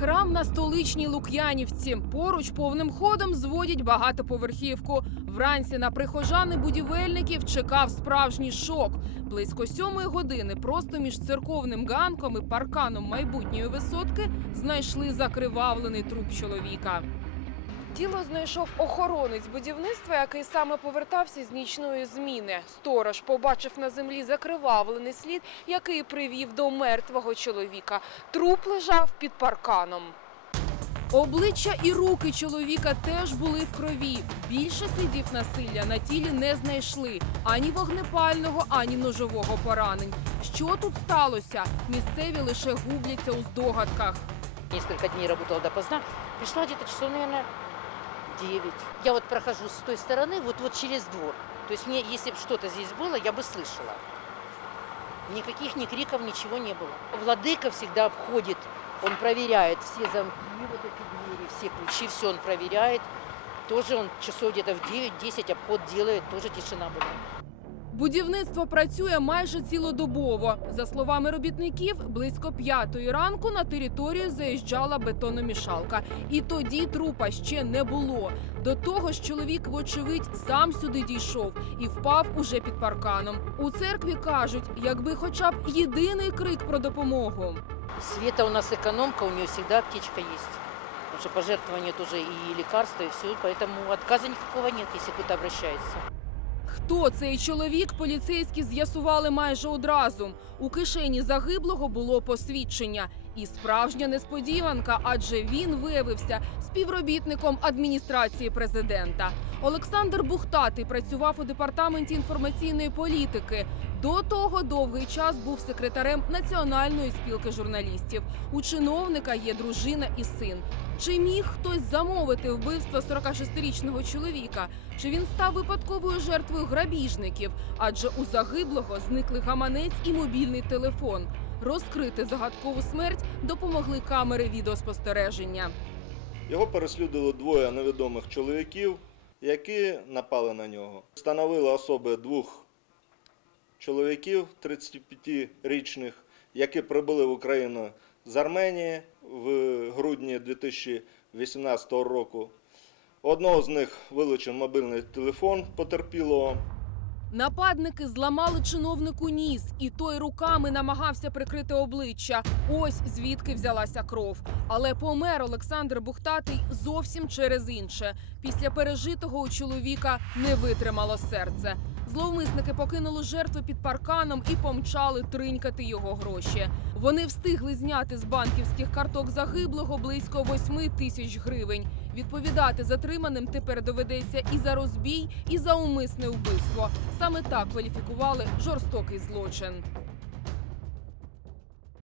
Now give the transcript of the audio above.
Храм на столичній Лук'янівці. Поруч повним ходом зводять багатоповерхівку. Вранці на прихожани будівельників чекав справжній шок. Близько сьомої години просто між церковним ганком і парканом майбутньої висотки знайшли закривавлений труп чоловіка. Тіло знайшов охоронець будівництва, який саме повертався з нічної зміни. Сторож побачив на землі закривавлений слід, який привів до мертвого чоловіка. Труп лежав під парканом. Обличчя і руки чоловіка теж були в крові. Більше слідів насилля на тілі не знайшли ані вогнепального, ані ножового поранень. Що тут сталося? Місцеві лише губляться у здогадках. Несколько дней работала допоздна. Пришла где-то часов, наверное, 9. Я вот прохожу с той стороны, вот, вот через двор. То есть мне, если бы что-то здесь было, я бы слышала. Никаких ни криков, ничего не было. Владыка всегда обходит, он проверяет все замки, вот эти двери, все ключи, все он проверяет. Тоже он часов где-то в 9-10 обход делает, тоже тишина была. Будівництво працює майже цілодобово. За словами робітників, близько п'ятої ранку на територію заїжджала бетономішалка. І тоді трупа ще не було. До того ж, чоловік, вочевидь, сам сюди дійшов і впав уже під парканом. У церкві кажуть, якби хоча б єдиний крик про допомогу. Света у нас экономка, у нее всегда аптечка есть. Потому что пожертвования тоже и лекарства, и все, поэтому отказа никакого нет, если кто-то. Хто цей чоловік, поліцейські з'ясували майже одразу. У кишені загиблого було посвідчення. І справжня несподіванка, адже він виявився співробітником адміністрації президента. Олександр Бухтатий працював у департаменті інформаційної політики. До того довгий час був секретарем Національної спілки журналістів. У чиновника є дружина і син. Чи міг хтось замовити вбивство 46-річного чоловіка? Чи він став випадковою жертвою грабіжників? Адже у загиблого зникли гаманець і мобільний телефон. Розкрити загадкову смерть допомогли камери відеоспостереження. Його переслідували двоє невідомих чоловіків, які напали на нього. Встановили особи двох чоловіків 35-річних, які прибули в Україну з Арменії в грудні 2018 року. Одного з них вилучив мобільний телефон потерпілого. Нападники зламали чиновнику ніс, і той руками намагався прикрити обличчя. Ось звідки взялася кров. Але помер Олександр Бухтатий зовсім через інше. Після пережитого у чоловіка не витримало серце. Зловмисники покинули жертву під парканом і помчали тринькати його гроші. Вони встигли зняти з банківських карток загиблого близько 8 тисяч гривень. Відповідати затриманим тепер доведеться і за розбій, і за умисне вбивство. Саме так кваліфікували жорстокий злочин.